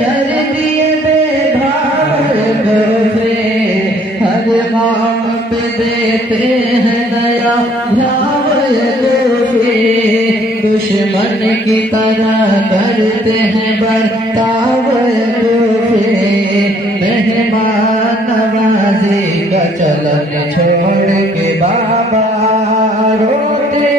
कर दिए बेभार गोरे, हर काम पे देते हैं नया भाव गोरे, दुश्मन की तरह करते हैं बर्ताव गोरे, मेहमान नवाजी का चलन छोड़ के बाबा रोते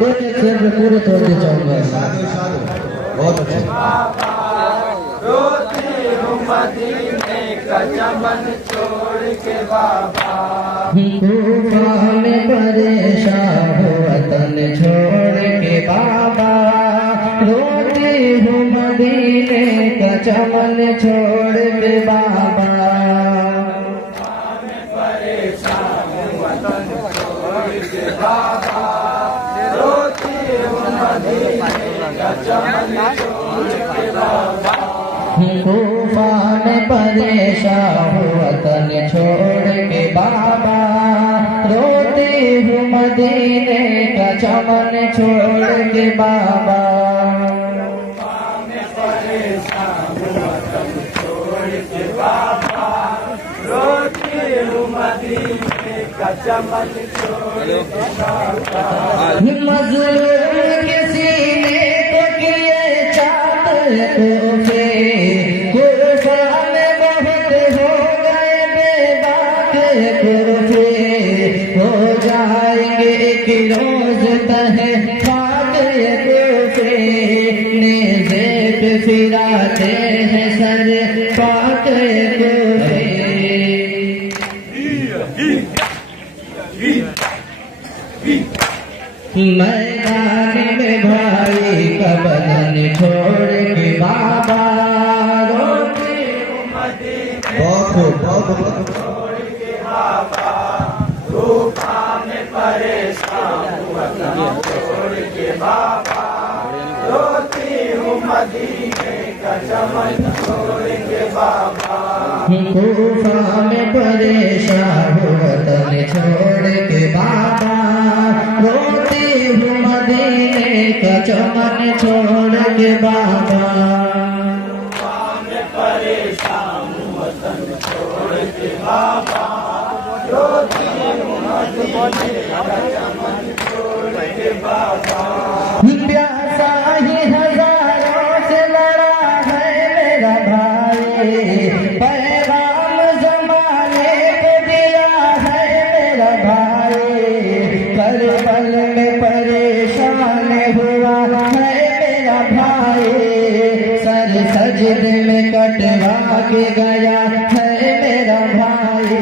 एक शेर में पूरे तोड़ के जाऊंगा। साधु साधु बहुत अच्छे। रोती हूँ मदीने का चमन छोड़ के बाबा, तूफान परेशान हो वतन छोड़ के बाबा, रोती हूँ मदीने का चमन छोड़ के बाबा, परेशान हूँ वतन छोड़ के बाबा, रोती हूँ मदीने का चमन छोड़ के बाबा, तूफान परेशान हो वतन छोड़ के बाबा, रोती हूँ मदीने का चमन छोड़ के बाबा, परेशान हूँ वतन छोड़ के बाबा, रोती हूँ मदीने का चमन छोड़ के बाबा, मजलूम के सीने को किए चाँद तोहफे, कुर्बान बहुत हो गए बेबाक कुर्फे, हो जाएंगे एक रोज तहे खाक कुर्फे, नेज़े पे फिराते हैं सर पाक कुर्फे, मैदान में भाई का बदन छोड़ के बाबा रोते बहुत छोड़ के बाबा, तूफान में परेशान हूँ वतन छोड़ के बाबा, रोती हूँ मदीने का चमन छोड़ के बाबा, तूफान में परेशान हो वतन छोड़ के बाबा, रोती हूँ मदीने का चमन छोड़ के बाबा, तूफान में परेशान हूँ वतन छोड़ के बाबा, रोती हूँ मदीने का चमन छोड़ के बाबा, प्यासा ही हजारों से लड़ा है मेरा भाई, पैगाम जमाने को दिया है मेरा भाई, करबल में परेशान हुआ है मेरा भाई, सर सजदे में कटवा के गया है मेरा भाई,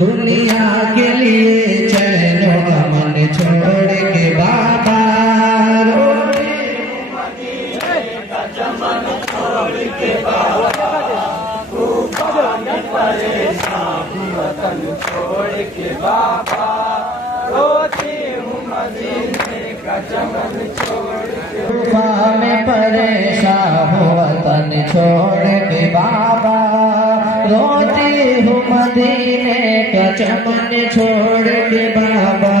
दुनिया के लिए चैन अमन छोड़ के बाबा रोते का चमन छोड़ के बाबा, तूफान में परेशान हूँ वतन छोड़ के बाबा, रोती हूँ मदीने का चमन छोड़ के, तूफान में परेशान हो वतन छोड़ के बाबा, रोती हूँ मदीने का चमन छोड़ के बाबा,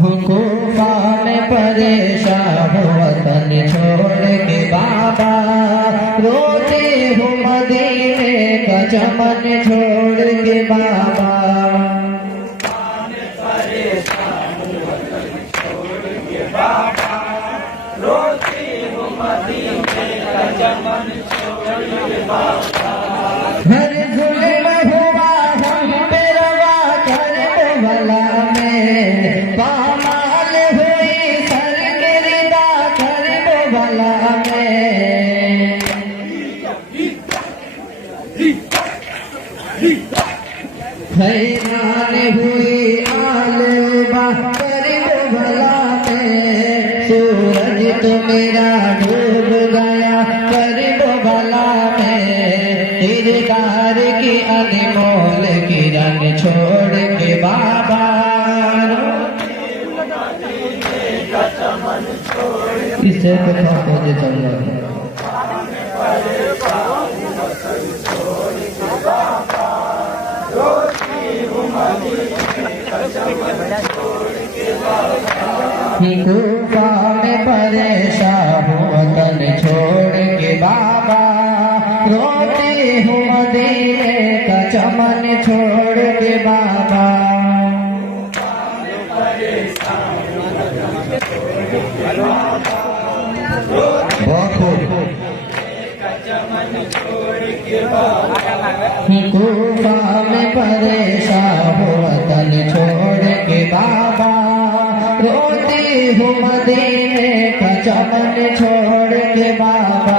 तूफान परेशान हो वतन छोड़ के बाबा, रोते हो मदीने का चमन छोड़ के बाबा, परेशान हूँ वतन छोड़ के बाबा, रोती हूँ मदीने का चमन छोड़ के बाबा, हर जुल्म हुआ हम पे रवा कर भला में, पामाल हुई सर के रिदा कर भला में, हैरान हुई आलबा कर भला में, सूरज तो मेरा डूब गया कर भला में, किरदार की अनमोल किरण छोड़ के बाबा इसे कथा को जे चंगा कूफा में परेशान हूँ वतन छोड़ के बाबा, रोती हूँ मदीने का चमन छोड़ के बाबा। कूफा में परेशान हूँ वतन छोड़ के बाबा, रोती हूँ मदीने का चमन छोड़ के बाबा।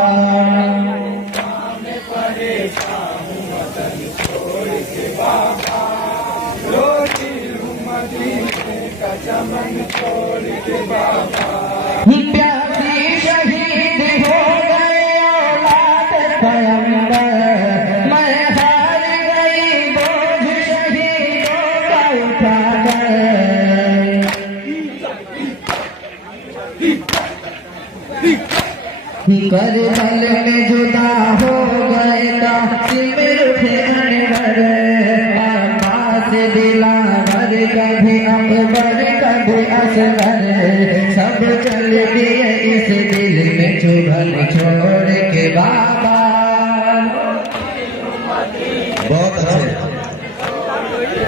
प्यासी शहीद हो गए औलाद पैगंबर, मैं हार गई बोझ शहीदों का उठाकर। करबल में जुदा हो गए कासिम रुखे अनवर, अब्बास दिलावर कभी अकबर कभी असगर, सब चल दिए इस दिल में चुभन छोड़ के बाबा। बहुत अच्छे।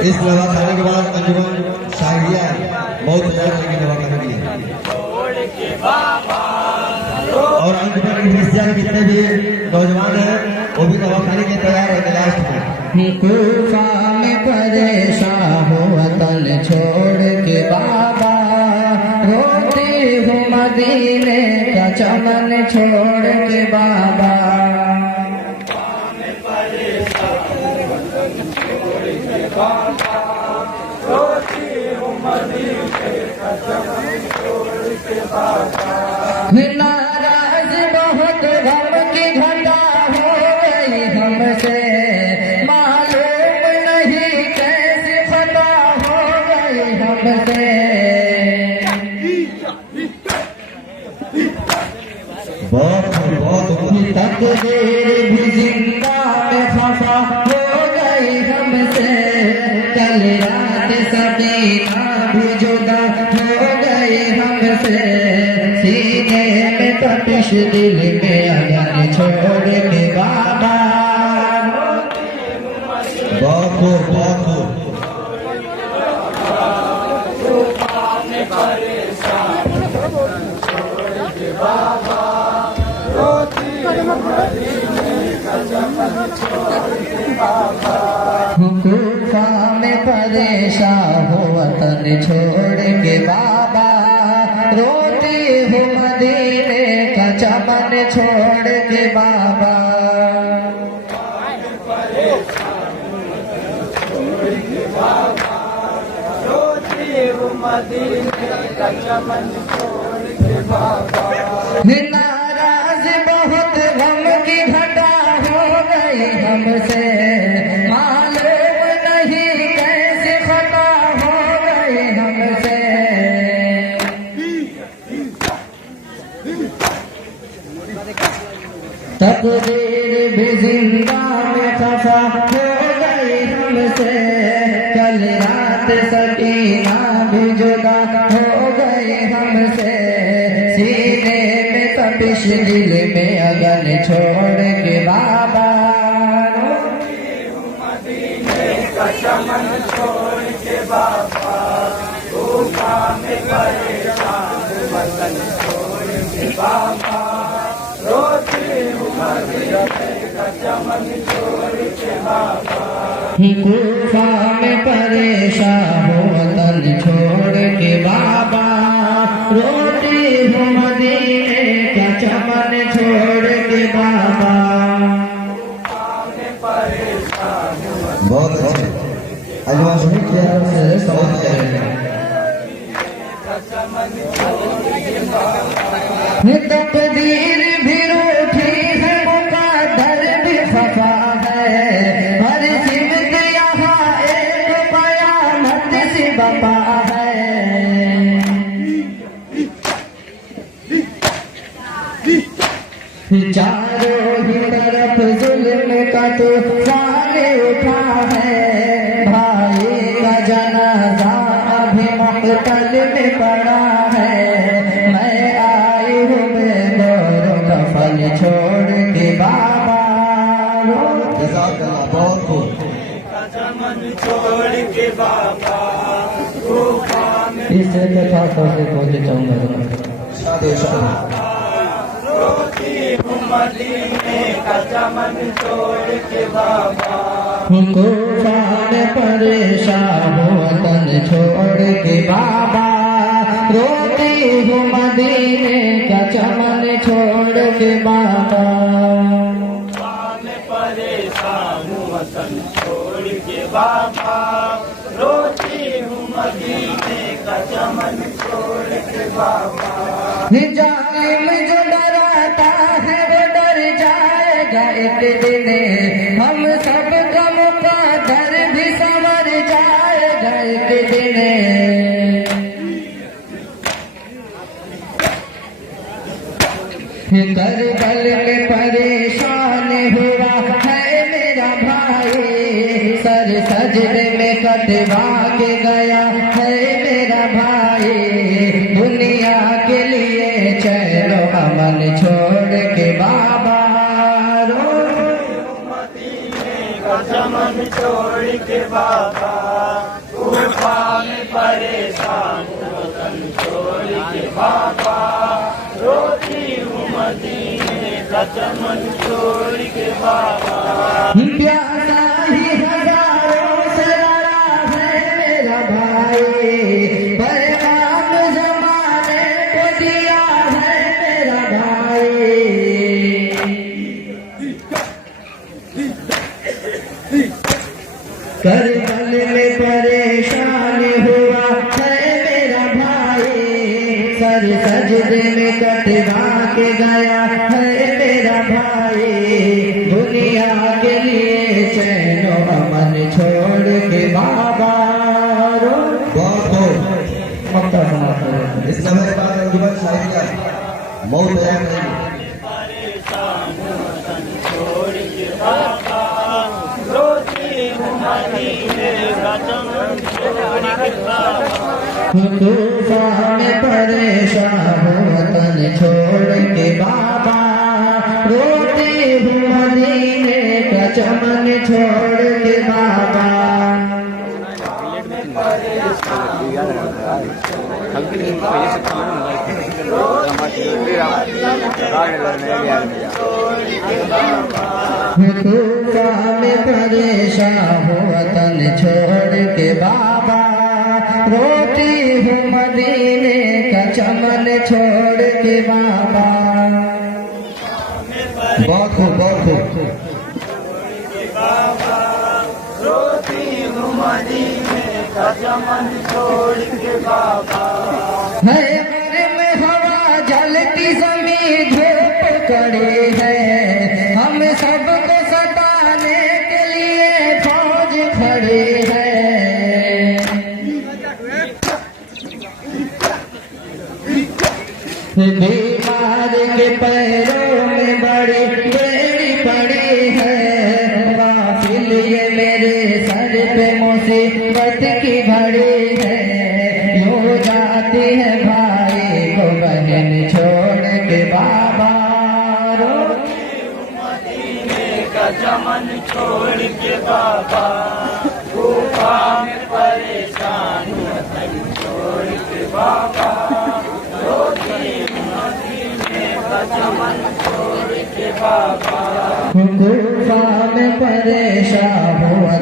इस नवाखाने के बाद अंजुमन शायरिया बहुत हजार की नवाखाने की है और अंजुमन हिस्सा के जितने भी नौजवान हैं वो भी नवाखाने के तैयार है लास्ट में। कूफा में परेशान हूँ वतन छोड़ के बाबा, रोती हूँ मदीने का चमन छोड़ के बाबा। नाराज बहुत गम की घटा हो गई हमसे, मालूम नहीं कैसे खता हो गई हमसे। तकदीर भी जिंदा में खफा हो गई हमसे, कल रात सकीना भी जुदा हो गई हमसे। सीने में तपिश दिल में अगर छोड़ के बाबा। बहुत खूब बहुत खूब। कूफा में परेशान हो वतन छोड़ के बाबा, रोती हूँ मदीने का चमन छोड़ के बाबा। नाराज बहुत गम की घटा हो गई हमसे, मालूम नहीं कैसे खता हो गई हमसे। तकदीर भी जिंदा में खफा हो गई हमसे, कल रात सकीना भी जुदा हो गई हमसे। सीने में तपिश दिल में अगन छोड़ के बाबा, चमन छोड़ के बाबा। कूफा में परेशान वतन छोड़ के बाबा, रोती हूँ मदीने का चमन छोड़ के बाबा। कूफा में परेशान हूँ वतन छोड़ के बाबा, रोती हूँ मदीने का चमन छोड़ के बाबा। बहुत अच्छे। अजवा सुनी किया से सवाल करेंगे। तकदीर भी रूठी है, मुक़द्दर भी खफा है, हर सिमत यहाँ एक कयामत सी बपा है। चारों ही तरफ जुल्म का तूफान उठा है, भाई का जनाजा अभी मक़तल में पड़ा है। मैं आई हूँ बेदौर कफन छोड़ के बाबा, जज़ाकल्लाह, बहुत खूब। चमन छोड़ के बाबा इस कथा को से पहुंचे चाहूंगा। शादे शादे मदीने का चमन छोड़ के बाबा, कूफा में परेशान वतन छोड़ के बाबा, रोती हूँ मदीने का चमन छोड़ के बाबा। में परेशान वतन छोड़ के बाबा, रोती हूँ मदीने का चमन छोड़ के बाबा। जालिम जो डराता है वो डर जाएगा एक दिन, हम सब गम का दर भी संवर जाएगा एक दिन। करबल में परेशान हुआ है मेरा भाई, सर सजदे में कटवा के गया है मेरा भाई। दुनिया के लिए चलो अमन छोड़ के बाबा, मदीने का चमन छोड़ के बाबा, कूफा में परेशान वतन छोड़ के बाबा, रोती हूँ मदीने का चमन छोड़ के बाबा। प्यासा ही हजारों से लड़ा है मेरा भाई, पैगाम जमाने को दिया है मेरा भाई। करबल में परेशान हुआ है मेरा भाई, सर सजदे में कटवा के गया है मेरा भाई। दुनिया के लिए चैनो अमन छोड़ के बाबा, बहुत खूब। मक्का समाप्त हो। इस समय बाद अंजुमन शायरिया मौत बयान करेंगे। परेशान वतन छोड़ के बाबा, रोती हूँ मदीने का चमन छोड़ के बाबा। तूफा में परेशान वतन छोड़ के बाबा, रोती हूँ मदीने का चमन छोड़ के बाबा। तूफा में परेशान वतन छोड़ के बाबा, रोती हूँ मदीने का चमन छोड़ के बाबा। बहुत खूब, बहुत खूब। रोती हूँ मदीने का चमन छोड़ के बाबा। है घर में हवा जलती जमीन धूप कड़ी है, हम सबको सताने के लिए फौज खड़ी है। बीमार के पैरों में बड़ी बेड़ी पड़ी है, गाफिल ये मेरे सर पे मुसीबत की घड़ी है। यूं जाती है भाई को बहन छोड़ के बाबा, मदीने का चमन छोड़ के बाबा, कूफा में परेशान वतन छोड़ के बाबा, रोती हूँ मदीने का चमन छोड़ के बाबा। कूफा में परेशान हुआ